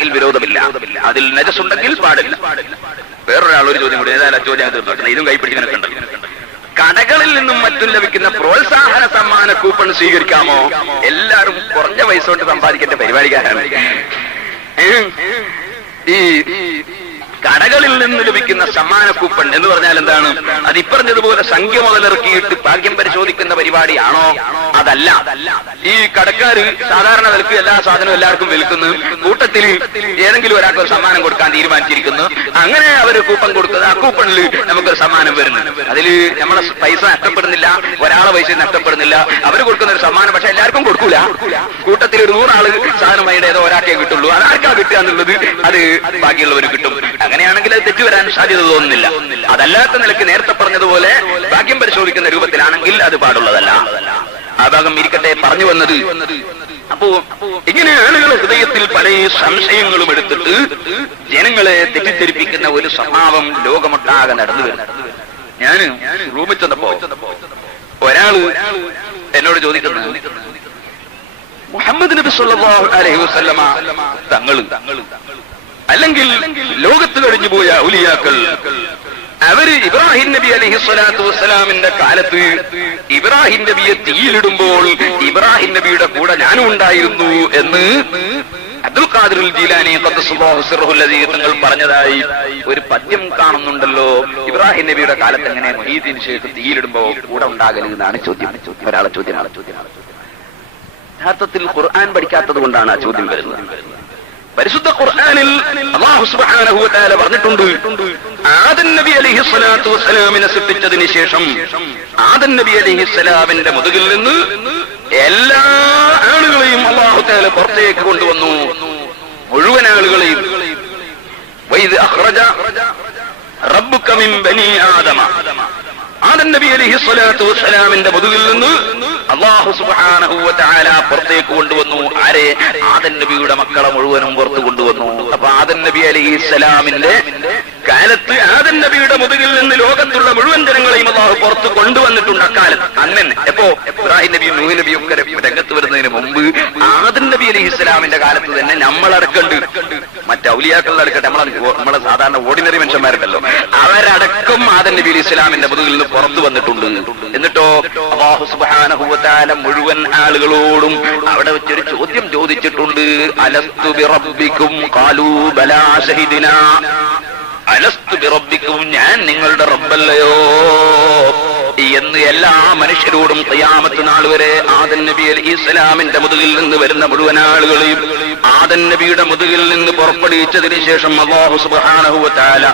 മുങ്കറാണെങ്കിൽ വിരോധമില്ല, അതിൽ നജസ് ഉണ്ടെങ്കിൽ പാടില്ല. വേറൊരാൾ ഒരു ചോദ്യം കൂടി, ഏതായാലും ചോദ്യം തീർന്നു, ഇതും കൈപ്പിടിക്കാനൊക്കെ ഉണ്ട്. കടകളിൽ നിന്നും മറ്റും ലഭിക്കുന്ന പ്രോത്സാഹന സമ്മാന കൂപ്പൺ സ്വീകരിക്കാമോ? എല്ലാവരും കുറഞ്ഞ പൈസ കൊണ്ട് സമ്പാദിക്കേണ്ട പരിപാടിക്കാരാണ്. ഈ കടകളിൽ നിന്ന് ലഭിക്കുന്ന സമ്മാന കൂപ്പൺ എന്ന് പറഞ്ഞാൽ എന്താണ്? അത് ഇപ്പറഞ്ഞതുപോലെ സംഖ്യ മുതലിറക്കിയിട്ട് ഭാഗ്യം പരിശോധിക്കുന്ന പരിപാടിയാണോ? അതല്ല. ഈ കടക്കാര് സാധാരണ വിലക്ക് എല്ലാ സാധനവും എല്ലാവർക്കും വിൽക്കുന്നു, കൂട്ടത്തിൽ ഏതെങ്കിലും ഒരാൾക്ക് ഒരു സമ്മാനം കൊടുക്കാൻ തീരുമാനിച്ചിരിക്കുന്നു. അങ്ങനെ അവര് കൂപ്പൺ കൊടുക്കുന്നത്, ആ കൂപ്പണിൽ നമുക്കൊരു സമ്മാനം വരുന്നു. അതിൽ നമ്മളെ പൈസ നഷ്ടപ്പെടുന്നില്ല, ഒരാളെ പൈസ നഷ്ടപ്പെടുന്നില്ല. അവർ കൊടുക്കുന്ന ഒരു സമ്മാനം പക്ഷെ എല്ലാവർക്കും കൊടുക്കൂല. കൂട്ടത്തിൽ ഒരു 100 ആള് സാധനമായിട്ട് ഏതോ ഒരാൾക്കേ കിട്ടുള്ളൂ. അതാർക്കാ കിട്ടുക എന്നുള്ളത് അത് ബാക്കിയുള്ളവർ കിട്ടും. അങ്ങനെയാണെങ്കിൽ അത് തെറ്റു വരാൻ സാധ്യത തോന്നുന്നില്ല. അതല്ലാത്ത നിലക്ക് നേരത്തെ പറഞ്ഞതുപോലെ ഭാഗ്യം പരിശോധിക്കുന്ന രൂപത്തിലാണെങ്കിൽ അത് പാടുള്ളതല്ല. ആ ഭാഗം ഇരിക്കട്ടെ. പറഞ്ഞു വന്നത്, അപ്പോ ഇങ്ങനെ ആളുകളുടെ ഹൃദയത്തിൽ പല സംശയങ്ങളും എടുത്തിട്ട് ജനങ്ങളെ തെറ്റിദ്ധരിപ്പിക്കുന്ന ഒരു സ്വഭാവം ലോകമൊട്ടാകെ നടന്നു വരുന്നു. ഞാൻ റൂമിൽ ചെന്നപ്പോ ഒരാള് എന്നോട് ചോദിക്കുന്നു, മുഹമ്മദ് നബി സല്ലല്ലാഹു അലൈഹി വസല്ലമ തങ്ങള് അല്ലെങ്കിൽ ലോകത്ത് കഴിഞ്ഞു പോയ ഔലിയാക്കൾ അവര് ഇബ്രാഹിം നബി അലൈഹി സ്വലാത്തു വസ്സലാമിന്റെ കാലത്ത് ഇബ്രാഹിം നബിയെ തീയിലിടുമ്പോൾ ഇബ്രാഹിം നബിയുടെ കൂടെ ഞാനും ഉണ്ടായിരുന്നു എന്ന് അബ്ദുൽ ഖാദിർ ജീലാനി ഖദ്ദസല്ലാഹു സിർറഹുൽ അസീസ് തങ്ങൾ പറഞ്ഞതായി ഒരു പദ്യം കാണുന്നുണ്ടല്ലോ. ഇബ്രാഹിം നബിയുടെ കാലത്ത് എങ്ങനെ മുഹീദ്ദീൻ ശൈഖ് തീയിലിടുമ്പോ കൂടെ ഉണ്ടാകരുത് എന്നാണ് ചോദ്യം. ഒരാളെ ചോദ്യമാണ്. യഥാർത്ഥത്തിൽ ഖുർആൻ പഠിക്കാത്തത് കൊണ്ടാണ് ആ ചോദ്യം വരുന്നത്. പരിശുദ്ധ ഖുർആനിൽ അല്ലാഹു സുബ്ഹാനഹു വ തആല പറഞ്ഞിട്ടുണ്ട്, ആദം നബി അലൈഹിസ്സലാത്തു വസ്സലാമിനെ സൃഷ്ടിച്ചതിന് ശേഷം ആദം നബി അലൈഹിസ്സലാമിന്റെ മുതുകിൽ നിന്ന് എല്ലാ ആളുകളെയും അല്ലാഹു തആല പുറത്തേക്ക് കൊണ്ടുവന്നു, മുഴുവൻ ആളുകളെയും. വൈദ് അഖ്റജ റബ്ബുക മിൻ ബനി ആദമ, ആദം നബി അലൈഹിസ്സലാത്തു വസ്സലാമിന്റെ മുതുകിൽ നിന്ന് അല്ലാഹു സുബ്ഹാനഹു വ തആല പുറത്തേക്ക് കൊണ്ടുവന്നു. ആരെ? ആദം നബിയുടെ മക്കളെ മുഴുവനും പുറത്തു കൊണ്ടുവന്നു. അപ്പൊ ആദം നബി അലൈഹിസ്സലാമിന്റെ കാലത്ത് ആദം നബിയുടെ മുതുകിൽ നിന്ന് ലോകത്തുള്ള മുഴുവൻ ജനങ്ങളെയും അല്ലാഹു പുറത്ത് കൊണ്ടുവന്നിട്ടുണ്ട്. അക്കാലത്ത് അന്നൻ എപ്പോ ഇബ്രാഹിം നബിയും നൂഹ് നബിയും ഒക്കെ രംഗത്ത് വരുന്നതിന് മുമ്പ് ആദം നബി അലൈഹിസ്സലാമിന്റെ കാലത്ത് തന്നെ നമ്മളടക്കണ്ട്, മറ്റ് ഔലിയാക്കളുടെ അടുക്കട്ടെ, നമ്മളെ സാധാരണ ഓർഡിനറി മനുഷ്യന്മാരുണ്ടല്ലോ, അവരടക്കം ആദം നബി അലൈഹിസ്സലാമിന്റെ മുതുകിൽ നിന്ന് പുറത്തു വന്നിട്ടുണ്ട്. എന്നിട്ടോ അല്ലാഹു സുബ്ഹാനഹു വ തആല മുഴുവൻ ആളുകളോടും അവിടെ വെച്ചൊരു ചോദ്യം ചോദിച്ചിട്ടുണ്ട്. അലസ്തു ബിറബ്ബിക്കും ഖാലൂ ബലാ ശഹീദിനാ, അലസ്തു ബിറബ്ബിക്കും, ഞാൻ നിങ്ങളുടെ റബ്ബല്ലയോ എന്ന് എല്ലാ മനുഷ്യരോടും ഖിയാമത്ത് നാൾ വരെ ആദം നബി അലൈഹിസ്സലാമിന്റെ മുതുകിൽ നിന്ന് വരുന്ന മുഴുവൻ ആളുകളെയും ആദം നബിയുടെ മുതുകിൽ നിന്ന് പുറപ്പെടുവിച്ചതിന് ശേഷം അല്ലാഹു സുബ്ഹാനഹു വ തആല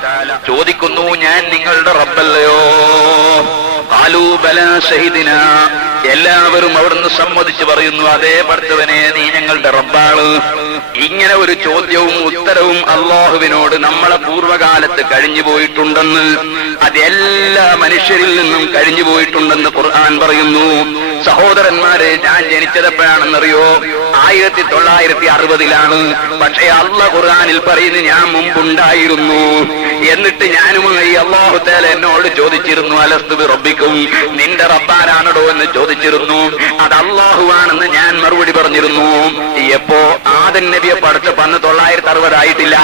ചോദിക്കുന്നു, ഞാൻ നിങ്ങളുടെ റബ്ബല്ലയോ? ഖാലൂ ബലാ ശഹീദിനാ, എല്ലാവരും അവിടുന്ന് സമ്മതിച്ചു പറയുന്നു, അതേ പഠിച്ചവനെ, നീ ഞങ്ങളുടെ റബ്ബാണ്. ഇങ്ങനെ ഒരു ചോദ്യവും ഉത്തരവും അല്ലാഹുവിനോട് നമ്മളെ പൂർവ്വകാലത്ത് കഴിഞ്ഞു പോയിട്ടുണ്ടെന്ന്, അതെല്ലാ മനുഷ്യരിൽ നിന്നും കഴിഞ്ഞു പോയിട്ടുണ്ടെന്ന് ഖുർആൻ പറയുന്നു. സഹോദരന്മാരെ, ഞാൻ ജനിച്ചതെപ്പോഴാണെന്നറിയോ? 1960-ലാണ്. പക്ഷേ അല്ലാഹു ഖുർആനിൽ പറയുന്നു, ഞാൻ മുമ്പുണ്ടായിരുന്നു. എന്നിട്ട് ഞാനുമായി അല്ലാഹു തആല എന്നോട് ചോദിച്ചിരുന്നു, അലസ്തു ബിറബ്ബിക്കും, നിന്റെ റബ്ബാനാണോ എന്ന് ചോദിച്ചിരുന്നു. അത് അല്ലാഹുവാണെന്ന് ഞാൻ മറുപടി പറഞ്ഞിരുന്നു. എപ്പോ? ആദം നബിയെ പടച്ചപ്പോ അന്ന് 960 ആയിട്ടില്ല.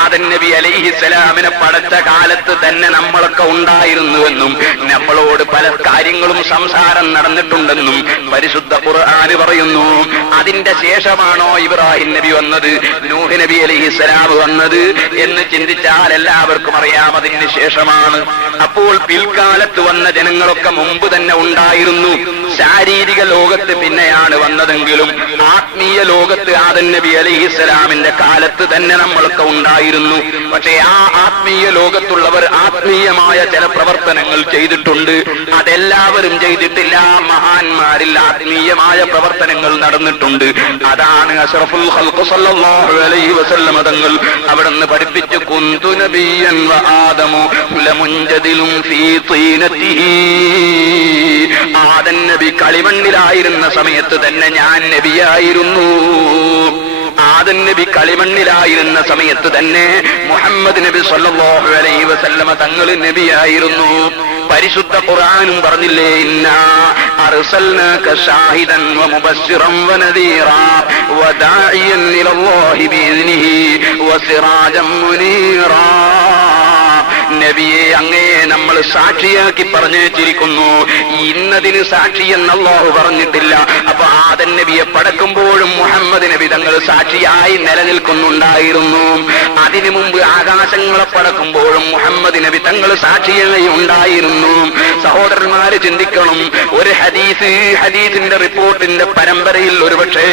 ആദം നബി അലൈഹിസ്സലാമിനെ പടച്ച കാലത്ത് തന്നെ നമ്മളൊക്കെ ഉണ്ടായിരുന്നുവെന്നും നമ്മളോട് പല കാര്യങ്ങളും സംസാരം നടന്നിട്ടുണ്ടെന്നും പരിശുദ്ധ ഖുർആൻ പറയുന്നു. അതിന്റെ ശേഷമാണോ ഇബ്രാഹിം നബി വന്നത്, നൂഹ് നബി അലൈഹിസ്സലാം വന്നത് എന്ന് ചിന്തിച്ചാൽ എല്ലാവർക്കും അറിയാം, അതിന് ശേഷമാണ്. അപ്പോൾ പിൽക്കാലത്ത് വന്ന ജനങ്ങളൊക്കെ മുമ്പ് തന്നെ ഉണ്ടായിരുന്നു. ശാരീരിക ലോകത്ത് പിന്നെയാണ് വന്നതെങ്കിലും ആത്മീയ ലോകത്ത് ആദം നബി അലൈഹിസ്സലാമിന്റെ കാലത്ത് തന്നെ നമ്മളൊക്കെ ഉണ്ടായിരുന്നു. പക്ഷേ ആ ആത്മീയ ലോകത്തുള്ളവർ ആത്മീയമായ ചില പ്രവർത്തനങ്ങൾ ചെയ്തിട്ടുണ്ട്. അതെല്ലാവരും ചെയ്തിട്ടില്ല. മഹാന്മാരിൽ ആത്മീയമായ പ്രവർത്തനങ്ങൾ നടന്നിട്ടുണ്ട്. അതാണ് അഷ്റഫുൽ ഖൽഖ് സല്ലല്ലാഹു അലൈഹി വസല്ലം തങ്ങൾ അവിടുന്ന് പഠിപ്പിച്ചു, കുന്തു നബിയ്യൻ വ ആദമു ലമുൻജദിലും ഫീ തീനതിഹി. ആദം നബി കളിമണ്ണിലായിരുന്ന സമയത്ത് തന്നെ ഞാൻ നബിയായിരുന്നു. ആദം നബി കളിമണ്ണിലായിരുന്ന സമയത്ത് തന്നെ മുഹമ്മദ് നബി സല്ലല്ലാഹു അലൈഹി വസല്ലമ തങ്ങൾ നബിയായിരുന്നു. പരിശുദ്ധ ഖുർആനും പറഞ്ഞില്ലേ, ഇന്നാ അർസൽനാക ഷാഹിദൻ വ മുബശ്ശിറൻ വ നദീറാ വദാഇയൻ ഇലല്ലാഹി ബിഇذനിഹി വസിറാജം മുനീറാ. നബിയെ അങ്ങേ നമ്മൾ സാക്ഷിയാക്കി പറഞ്ഞേച്ചിരിക്കുന്നു. ഇന്നതിന് സാക്ഷി എന്ന് അല്ലാഹു പറഞ്ഞിട്ടില്ല. അപ്പൊ ആദം നബിയെ പടക്കുമ്പോഴും മുഹമ്മദ് നബി തങ്ങൾ സാക്ഷിയായി നിലനിൽക്കുന്നുണ്ടായിരുന്നു. അതിനു മുമ്പ് ആകാശങ്ങളെ പടക്കുമ്പോഴും മുഹമ്മദ് നബി തങ്ങൾ സാക്ഷിയായി ഉണ്ടായിരുന്നു. സഹോദരന്മാര് ചിന്തിക്കണം. ഒരു ഹദീസിന്റെ റിപ്പോർട്ടിന്റെ പരമ്പരയിൽ ഒരുപക്ഷെ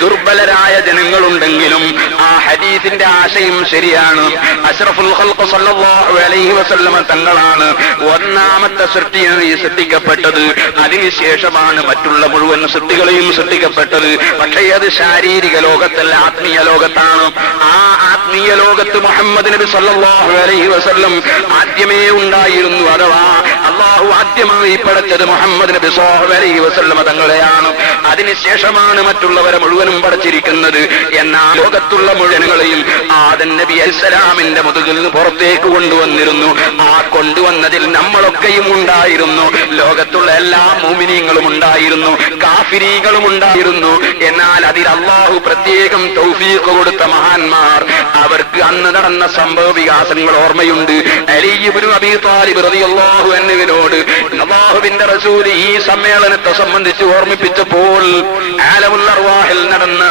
ദുർബലരായ ജനങ്ങളുണ്ടെങ്കിലും ആ ഹദീസിന്റെ ആശയം ശരിയാണ്. അഷ്റഫുൽ ഖൽഖ് സല്ലല്ലാഹു അലൈഹി വസല്ലമ തങ്ങളാണ് ഒന്നാമത്തെ സൃഷ്ടിയായി സൃഷ്ടിക്കപ്പെട്ടത്. അതിനുശേഷമാണ് മറ്റുള്ള മുഴുവൻ സൃഷ്ടികളെയും സൃഷ്ടിക്കപ്പെട്ടത്. പക്ഷേ അത് ശാരീരിക ലോകത്തല്ല, ആത്മീയ ലോകത്താണ്. ആ ആത്മീയ ലോകത്ത് മുഹമ്മദ് നബി സല്ലല്ലാഹു അലൈഹി വസല്ലം ആദ്യമേ ഉണ്ടായിരുന്നു. അഥവാ അല്ലാഹു ആദ്യമായി പടച്ചത് മുഹമ്മദ് നബി സല്ലല്ലാഹു അലൈഹി വസല്ലമ തങ്ങളെയാണ്. അതിനുശേഷമാണ് മറ്റുള്ളവരെ മുഴുവനും പടച്ചിരിക്കുന്നത്. എന്നാൽ ലോകത്തുള്ള മുഴുവനുകളെയും ആദം നബി അലൈഹിസ്സലാമിന്റെ മുതുകിൽ നിന്ന് പുറത്തേക്ക് കൊണ്ടുവന്നിരുന്നു. ആ കൊണ്ടുവന്നതിൽ നമ്മളൊക്കെയും ഉണ്ടായിരുന്നു. ലോകത്തുള്ള എല്ലാ മുഅ്മിനീങ്ങളും ഉണ്ടായിരുന്നു, കാഫിരീകളും ഉണ്ടായിരുന്നു. എന്നാൽ അതിൽ അല്ലാഹു പ്രത്യേകം തൗഫീഖ് കൊടുത്ത മഹാന്മാർ, അവർക്ക് അന്ന് നടന്ന സംഭവ വികാസങ്ങൾ ഓർമ്മയുണ്ട്. അലി ഇബ്നു അബീ ത്വാലിബ് റളിയല്ലാഹു അൻഹുവിനോട് അല്ലാഹുവിന്റെ റസൂൽ ഈ സമ്മേളനത്തെ സംബന്ധിച്ച് ഓർമ്മിപ്പിച്ചപ്പോൾ, ആലമുൽ അർവാഹിൽ നടന്ന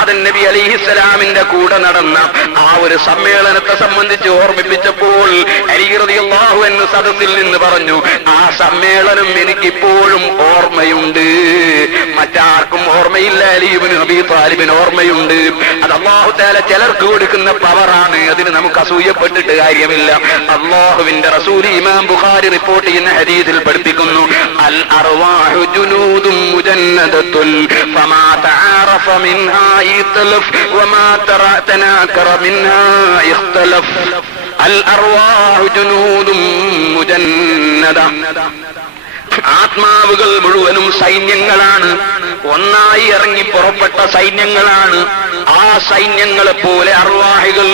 ആദം നബി അലൈഹിസ്സലാമിന്റെ കൂടെ നടന്ന ആ ഒരു സമ്മേളനത്തെ സംബന്ധിച്ച് ഓർമ്മിപ്പിച്ചപ്പോൾ അലി റളിയല്ലാഹു അൻഹു സദസ്സിൽ നിന്ന് പറഞ്ഞു, ആ സമ്മേളനം എനിക്കിപ്പോഴും ഓർമ്മയുണ്ട്. മറ്റാർക്കും ഓർമ്മയില്ല, അലി ഇബ്നു അബീ ത്വാലിബിന് ഓർമ്മയുണ്ട്. അത് അല്ലാഹു തആല ചിലർക്ക് കൊടുക്കുന്ന പവറാണ്. അതിന് നമുക്ക് അസൂയപ്പെട്ടിട്ട് കാര്യമില്ല. അല്ലാഹുവിന്റെ റസൂൽ ഇമാം ബുഖാരി റിപ്പോർട്ട് ചെയ്യുന്ന ഹദീസിൽ പഠിപ്പിക്കുന്നു, അൽ അർവാഹു ജുനൂദും മുജന്നദത്തുൻ ഫമാ തആറഫ മിൻഹാ ഇഖ്തലഫ് വമാ തനാകറ മിൻഹാ ഇഖ്തലഫ്. അൽ അർവാഹു ജുനൂദും മുജന്നദ. ആത്മാവുകൾ മുഴുവനും സൈന്യങ്ങളാണ്, ഒന്നായി ഇറങ്ങി പുറപ്പെട്ട സൈന്യങ്ങളാണ്. ആ സൈന്യങ്ങളെ പോലെ അർവാഹികൾ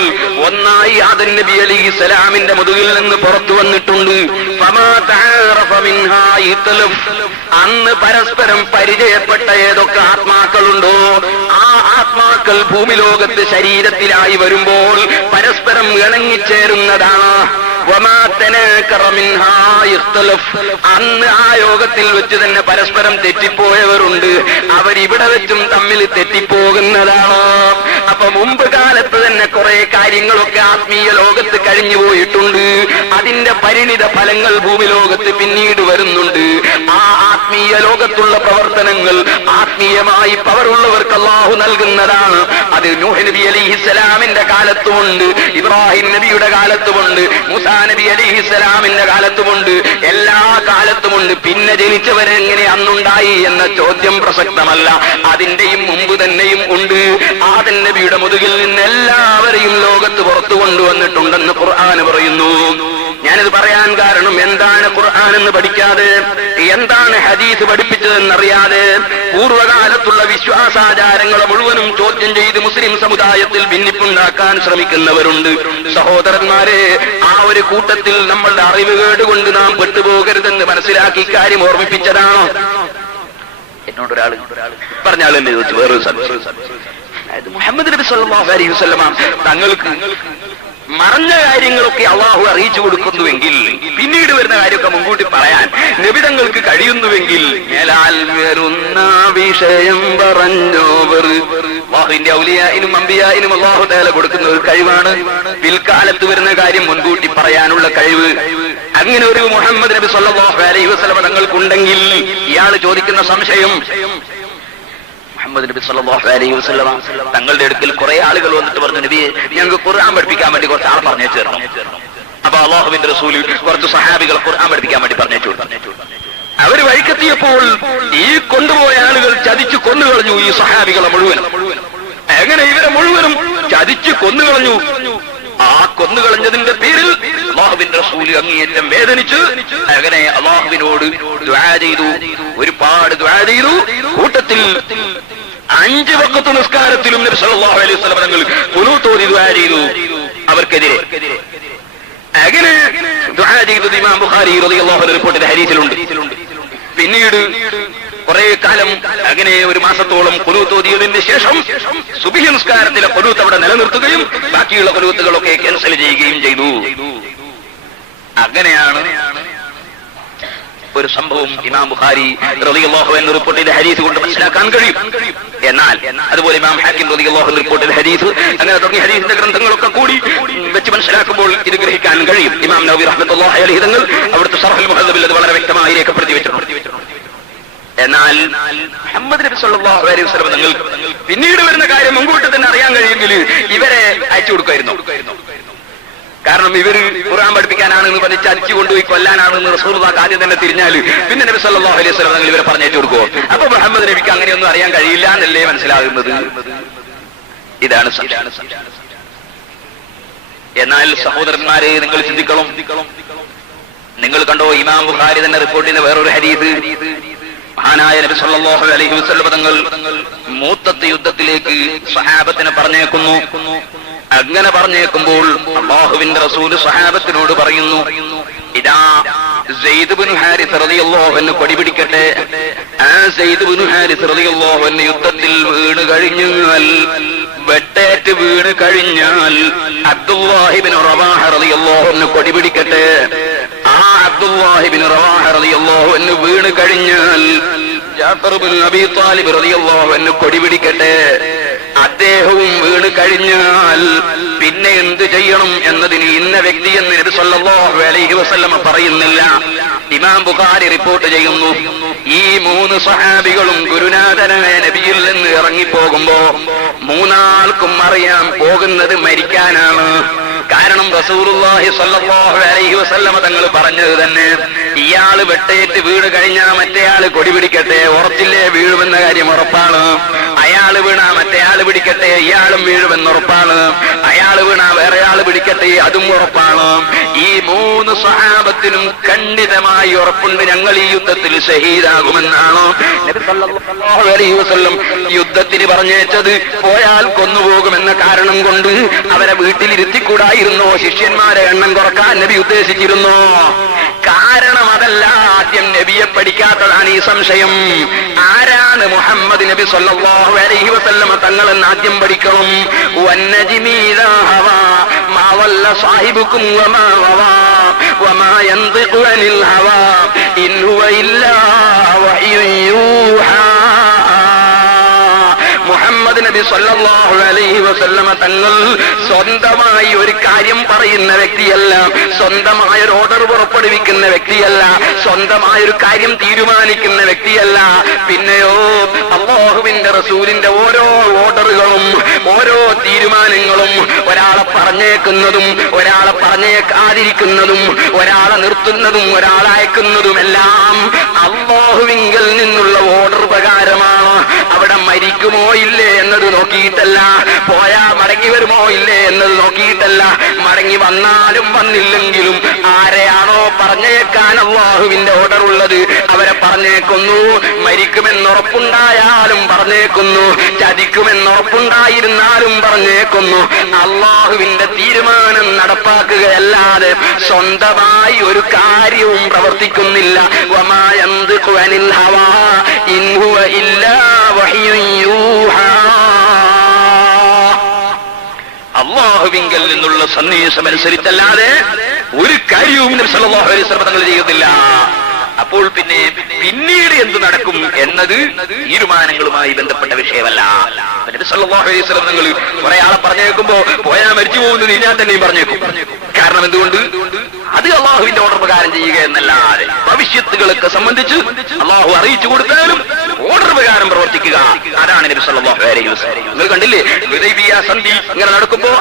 ഒന്നായി ആദം നബി അലൈഹിസ്സലാമിന്റെ മുതുകിൽ നിന്ന് പുറത്തു വന്നിട്ടുണ്ട്. ഫമാ തആറഫ മിൻഹാ ഇഖ്തലഫ്. അന്ന് പരസ്പരം പരിചയപ്പെട്ട ഏതൊക്കെ ആത്മാക്കളുണ്ടോ ആ ആത്മാക്കൾ ഭൂമി ലോകത്ത് ശരീരത്തിലായി വരുമ്പോൾ പരസ്പരം ഇണങ്ങിച്ചേരുന്നതാണ്. അന്ന് ആ യോഗത്തിൽ വെച്ച് തന്നെ പരസ്പരം തെറ്റിപ്പോയവരുണ്ട്. അവരിവിടെ വെച്ചും തമ്മിൽ തെറ്റിപ്പോകുന്നതാണ്. അപ്പൊ മുമ്പ് കാലത്ത് തന്നെ കുറെ കാര്യങ്ങളൊക്കെ ആത്മീയ ലോകത്ത് കഴിഞ്ഞു പോയിട്ടുണ്ട്. അതിന്റെ പരിണിത ഫലങ്ങൾ ഭൂമി ലോകത്ത് പിന്നീട് വരുന്നുണ്ട്. ആ ആത്മീയ ലോകത്തുള്ള പ്രവർത്തനങ്ങൾ ആത്മീയമായി പവറുള്ളവർക്ക് അല്ലാഹു നൽകുന്നതാണ്. അത് നൂഹ് നബി അലൈഹിസ്സലാമിന്റെ കാലത്തുമുണ്ട്, ഇബ്രാഹിം നബിയുടെ കാലത്തുമുണ്ട്, മൂസാ നബി അലൈഹിസ്സലാമിന്റെ കാലത്തുമുണ്ട്, എല്ലാ കാലത്തുമുണ്ട്. പിന്നെ ജനിച്ചവരെങ്ങനെ അന്നുണ്ടായി എന്ന ചോദ്യം പ്രസക്തമല്ല. അതിന്റെയും മുമ്പ് തന്നെയും ഉണ്ട്. ആദം നബിയുടെ മുതുകിൽ നിന്ന് എല്ലാവരെയും ലോകത്ത് പുറത്തു കൊണ്ടുവന്നിട്ടുണ്ടെന്ന് ഖുർആൻ പറയുന്നു. ഞാനിത് പറയാൻ കാരണം, എന്താണ് ഖുർആൻ എന്ന് പഠിക്കാതെ, എന്താണ് ഹദീസ് പഠിപ്പിച്ചതെന്നറിയാതെ പൂർവ്വകാലത്തുള്ള വിശ്വാസാചാരങ്ങളെ മുഴുവനും ചോദ്യം ചെയ്ത് മുസ്ലിം സമുദായത്തിൽ ഭിന്നിപ്പുണ്ടാക്കാൻ ശ്രമിക്കുന്നവരുണ്ട്. സഹോദരന്മാരെ, ആ ഒരു കൂട്ടത്തിൽ നമ്മളുടെ അറിവുകേട് കൊണ്ട് നാം പെട്ടുപോകരുതെന്ന് മനസ്സിലാക്കി കാര്യം ഓർമ്മിപ്പിച്ചതാണോ? എന്നോടൊരാൾ പറഞ്ഞാളെന്നെ ചോദിച്ചു വേറൊരു മുഹമ്മദ് നബി സല്ലല്ലാഹു അലൈഹി വസല്ലം തങ്ങൾക്ക് മറഞ്ഞ കാര്യങ്ങളൊക്കെ അള്ളാഹു അറിയിച്ചു കൊടുക്കുന്നുവെങ്കിൽ പിന്നീട് വരുന്ന കാര്യമൊക്കെ മുൻകൂട്ടി പറയാൻ നബിതങ്ങൾക്ക് കഴിയുന്നുവെങ്കിൽ മേലാൽ വരുന്ന വിഷയം പറഞ്ഞോവർ അള്ളാഹുവിന്റെ ഔലിയായിനും അമ്പിയായിനും അള്ളാഹു തആല കൊടുക്കുന്ന ഒരു കഴിവാണ് പിൽക്കാലത്ത് വരുന്ന കാര്യം മുൻകൂട്ടി പറയാനുള്ള കഴിവ്. അങ്ങനെ ഒരു മുഹമ്മദ് നബി സല്ലല്ലാഹു അലൈഹി വസല്ലം തങ്ങൾക്കുണ്ടെങ്കിൽ ഇയാൾ ചോദിക്കുന്ന സംശയം, മുഹമ്മദ് നബി സല്ലല്ലാഹു അലൈഹി വസല്ലം തങ്ങളുടെ അടുക്കൽ കുറെ ആളുകൾ വന്നിട്ട് പറഞ്ഞു, നബിയെ ഞങ്ങൾക്ക് ഖുർആൻ പഠിപ്പിക്കാൻ വേണ്ടി കുറച്ച് ആൾ പറഞ്ഞു ചേർന്നു. അപ്പൊ അല്ലാഹുവിന്റെ റസൂൽ കുറച്ച് സഹാബികൾ ഖുർആൻ പഠിപ്പിക്കാൻ വേണ്ടി പറഞ്ഞു. അവര് വഴിക്കെത്തിയപ്പോൾ ഈ കൊണ്ടുപോയ ആളുകൾ ചതിച്ചു കൊന്നുകളഞ്ഞു ഈ സഹാബികളെ മുഴുവൻ. എങ്ങനെ ഇവരെ മുഴുവനും ചതിച്ചു കൊന്നുകളഞ്ഞു. ആ കൊന്നുകളഞ്ഞതിന്റെ പേരിൽ അല്ലാഹുവിന്റെ റസൂൽ അങ്ങേയറ്റം വേദനിച്ച് അങ്ങനെ അല്ലാഹുവിനോട് ദുആ ചെയ്തു, ഒരുപാട് ദുആ ചെയ്തു. കൂട്ടത്തിൽ 5 വഖത്ത് നിസ്കാരത്തിലും നബി സല്ലല്ലാഹു അലൈഹി വസല്ലം തങ്ങൾ ഖുനൂത്ത് ഓതി ദുആ ചെയ്തു അവർക്കെതിരെ. അങ്ങനെ ദുആ ചെയ്തത് ഇമാം ബുഖാരി റളിയല്ലാഹു അൻഹു റിപ്പോർട്ട് ചെയ്ത ഹദീസിലുണ്ട്. പിന്നീട് കുറെ കാലം അങ്ങനെ ഒരു മാസത്തോളം ഖുനൂത്ത് ഓതിയതിന് ശേഷം സുബ്ഹി നിസ്കാരത്തിലെ ഖുനൂത്ത് അവിടെ നിലനിർത്തുകയും ബാക്കിയുള്ള ഖുനൂത്തുകളൊക്കെ ക്യാൻസൽ ചെയ്യുകയും ചെയ്തു. അങ്ങനെയാണ് ഒരു സംഭവം ഇമാം ബുഖാരി റളിയല്ലാഹു അൻഹു റിപ്പോർട്ടിന്റെ ഹദീസ് കൊണ്ട് മനസ്സിലാക്കാൻ കഴിയും. എന്നാൽ അതുപോലെ ഇമാം ഹാക്കിം റളിയല്ലാഹു അൻഹു റിപ്പോർട്ടിന്റെ ഹദീസ്, അങ്ങനെ തുടങ്ങിയ ഹദീസിന്റെ ഗ്രന്ഥങ്ങളൊക്കെ കൂടി വെച്ച് മനസ്സിലാക്കുമ്പോൾ ഇത് ഗ്രഹിക്കാൻ കഴിയും. ഇമാം നവവി റഹ്മത്തുള്ളാഹി അലൈഹി തങ്ങൾ അവിടുത്തെ ശർഹുൽ മുഹദ്ദബിൽ അത് വളരെ വ്യക്തമായി രേഖപ്പെടുത്തി വെച്ചിട്ടുണ്ട്. എന്നാൽ മുഹമ്മദ് നബി സല്ലല്ലാഹു അലൈഹി വസല്ലം തങ്ങൾ പിന്നീട് വരുന്ന കാര്യം മുൻകൂട്ടി തന്നെ അറിയാൻ കഴിയുമെങ്കിൽ ഇവരെ അയച്ചു കൊടുക്കുമായിരുന്നു. കാരണം ഇവർ ഖുർആൻ പഠിപ്പിക്കാനാണെന്ന് പറഞ്ഞ് ചതിച്ചു കൊണ്ടുപോയി കൊല്ലാനാണെന്ന് റസൂലുള്ളാഹി ആദ്യം തന്നെ തിരിഞ്ഞാൽ പിന്നെ നബി സല്ലല്ലാഹു അലൈഹി വസല്ലം തങ്ങൾ ഇവരെ പറഞ്ഞയച്ചു കൊടുക്കുമോ? അപ്പൊ മുഹമ്മദ് നബിക്ക് അങ്ങനെയൊന്നും അറിയാൻ കഴിയില്ല എന്നല്ലേ മനസ്സിലാകുന്നത്. ഇതാണ് സത്യം. എന്നാൽ സഹോദരന്മാരെ, നിങ്ങൾ ചിന്തിക്കണം. നിങ്ങൾ കണ്ടോ, ഇമാം ബുഖാരി തന്നെ റിപ്പോർട്ട് ചെയ്യുന്ന വേറൊരു ഹദീസ്, മഹാനായ നബി സല്ലല്ലാഹു അലൈഹി വസല്ലം തങ്ങൾ മൂത്തത്ത് യുദ്ധത്തിലേക്ക് സ്വഹാബത്തിനെ പറഞ്ഞേക്കുന്നു. അങ്ങനെ പറഞ്ഞേക്കുമ്പോൾ അല്ലാഹുവിന്റെ റസൂൽ സ്വഹാബത്തിനോട് പറയുന്നു, ഇതാ സെയ്ദ് ഇബ്നു ഹാരിസ് റളിയല്ലാഹു അൻഹു കൊടിപിടിക്കട്ടെ. ആ സെയ്ദ് ഇബ്നു ഹാരിസ് റളിയല്ലാഹു അൻഹു യുദ്ധത്തിൽ വീണ് കഴിഞ്ഞാൽ, വെട്ടേറ്റ് വീണ് കഴിഞ്ഞാൽ അബ്ദുല്ലാഹി ഇബ്നു റവാഹ റളിയല്ലാഹു അൻഹു കൊടിപിടിക്കട്ടെ. ആ അബ്ദുല്ലാഹി ഇബ്നു റവാഹ റളിയല്ലാഹു അൻഹു വീണ് കഴിഞ്ഞാൽ ജഅഫർ ഇബ്നു അബീ ത്വാലിബ് റളിയല്ലാഹു അൻഹു കൊടിപിടിക്കട്ടെ. അദ്ദേഹവും വീണ് കഴിഞ്ഞാൽ പിന്നെ എന്ത് ചെയ്യണം എന്നതിന് ഇന്ന വ്യക്തി എന്ന് നബി സല്ലല്ലാഹു അലൈഹി വസല്ലം പറയുന്നില്ല. ഇമാം ബുഖാരി റിപ്പോർട്ട് ചെയ്യുന്നു, ഈ മൂന്ന് സ്വഹാബികളും ഗുരുനാഥനായ നബിയിൽ നിന്ന് ഇറങ്ങിപ്പോകുമ്പോ മൂന്നാൾക്കും അറിയാം പോകുന്നത് മരിക്കാനാണ്. കാരണം റസൂലുള്ളാഹി സ്വല്ലല്ലാഹു അലൈഹി വസല്ലം തങ്ങൾ പറഞ്ഞത് തന്നെ, ഇയാള് വെട്ടേറ്റ് വീണ് കഴിഞ്ഞാൽ മറ്റേയാള് കൊടി പിടിക്കട്ടെ, ഉറച്ചില്ലേ വീഴുമെന്ന കാര്യം ഉറപ്പാണ്. അയാള് വീണാ മറ്റേയാള് പിടിക്കട്ടെ, ഇയാളും വീഴുമെന്ന് ഉറപ്പാണ്. അയാള് വീണാ വേറെ ആള് പിടിക്കട്ടെ, അതും ഉറപ്പാണ്. ഈ മൂന്ന് സ്വഹാബത്തിനും ഖണ്ഡിതമായി ഉറപ്പുണ്ട്, ഞങ്ങൾ ഈ യുദ്ധത്തിൽ ഷഹീദാകുമെന്നാണ് നബി സല്ലല്ലാഹു അലൈഹി വസല്ലം യുദ്ധത്തിന് പറഞ്ഞേച്ചത്. പോയാൽ കൊന്നുപോകുമെന്ന കാരണം കൊണ്ട് അവരെ വീട്ടിലിരുത്തിക്കൂടായിരുന്നോ? ശിഷ്യന്മാരെ എണ്ണം കുറക്കാൻ നബി ഉദ്ദേശിച്ചിരുന്നോ? കാരണം അതല്ല, ആദ്യം നബിയെ പഠിക്കാത്തതാണ് ഈ സംശയം. ആരാണ് മുഹമ്മദ് നബി സല്ലല്ലാഹു അലൈഹി വസല്ലം തങ്ങളെന്ന് ആദ്യം പഠിക്കണം. വന്നജ്മി ഇദാ ഹവാ മാ വല്ല സാഹിബുക്കും വമാ വവാ വമാ യൻതിഖു അനിൽ ഹവാ ഇൻ ഹുവ ഇല്ലാ വഹ്യു യൂഹാ. മുഹമ്മദ് നബി സല്ലല്ലാഹു അലൈഹി വസല്ലമ തങ്ങൾ സ്വന്തമായി ഒരു കാര്യം പറയുന്ന വ്യക്തിയല്ല, സ്വന്തമായ ഒരു ഓർഡർ പുറപ്പെടുവിക്കുന്ന വ്യക്തിയല്ല, സ്വന്തമായ ഒരു കാര്യം തീരുമാനിക്കുന്ന വ്യക്തിയല്ല. പിന്നെയോ അല്ലാഹുവിന്റെ റസൂലിന്റെ ഓരോ ഓർഡറുകളും ഓരോ തീരുമാനങ്ങളും, ഒരാളെ പറഞ്ഞേക്കുന്നതും ഒരാളെ പറഞ്ഞേക്കാതിരിക്കുന്നതും ഒരാളെ നിർത്തുന്നതും ഒരാളെ അയക്കുന്നതുമെല്ലാം അല്ലാഹുവിങ്കൽ നിന്നുള്ള ഓർഡർ പ്രകാരമാണ്. അവിടെ മരിക്കുമോ ഇല്ലേ എന്നത് നോക്കിയിട്ടല്ല, പോയാ മടങ്ങി വരുമോ ഇല്ലേ എന്നത് നോക്കിയിട്ടല്ല, മടങ്ങി വന്നാലും വന്നില്ലെങ്കിലും ആരെയാണോ പറഞ്ഞേക്കാൻ അല്ലാഹുവിന്റെ ഓർഡർ ഉള്ളത് അവരെ പറഞ്ഞേക്കുന്നു. മരിക്കുമെന്നുറപ്പുണ്ടായാലും പറഞ്ഞേക്കുന്നു, ചതിക്കുമെന്നുറപ്പുണ്ടായിരുന്നാലും പറഞ്ഞേക്കുന്നു. അല്ലാഹുവിന്റെ തീരുമാനം നടപ്പാക്കുകയല്ലാതെ സ്വന്തമായി ഒരു കാര്യവും പ്രവർത്തിക്കുന്നില്ല. വമാ യൻതിഖു അനിൽ ഹവാ ഇൻ ഹുവ ഇല്ലാ വഹ്യു യൂഹാ. അല്ലാഹുവിങ്കൽ നിന്നുള്ള സന്ദേശം അനുസരിച്ചല്ലാതെ ഒരു കാര്യവും നബി സല്ലല്ലാഹു അലൈഹി വസല്ലം തങ്ങൾ ചെയ്യുന്നില്ല. അപ്പോൾ പിന്നെ പിന്നീട് എന്ത് നടക്കും എന്നത് തീരുമാനങ്ങളുമായി ബന്ധപ്പെട്ട വിഷയമല്ല. നബി സല്ലല്ലാഹു അലൈഹി വസല്ലം തങ്ങൾ കുറെ ആളെ പറഞ്ഞേക്കുമ്പോ പോയാൽ മരിച്ചു പോകുന്നത് ഞാൻ തന്നെയും പറഞ്ഞേക്കും. കാരണം എന്തുകൊണ്ട്? അത് അള്ളാഹുവിന്റെ ഓർഡർ പ്രകാരം ചെയ്യുക എന്നല്ലാതെ ഭവിഷ്യത്തുകളൊക്കെ സംബന്ധിച്ച് അള്ളാഹു അറിയിച്ചു കൊടുത്താലും ഓർഡർ പ്രകാരം പ്രവർത്തിക്കുക, അതാണ് നബി സല്ലല്ലാഹു അലൈഹി വസല്ലം. നിങ്ങൾ കണ്ടില്ലേ, ഹുദൈബിയ സന്ധി ഇങ്ങനെ നടക്കുമ്പോ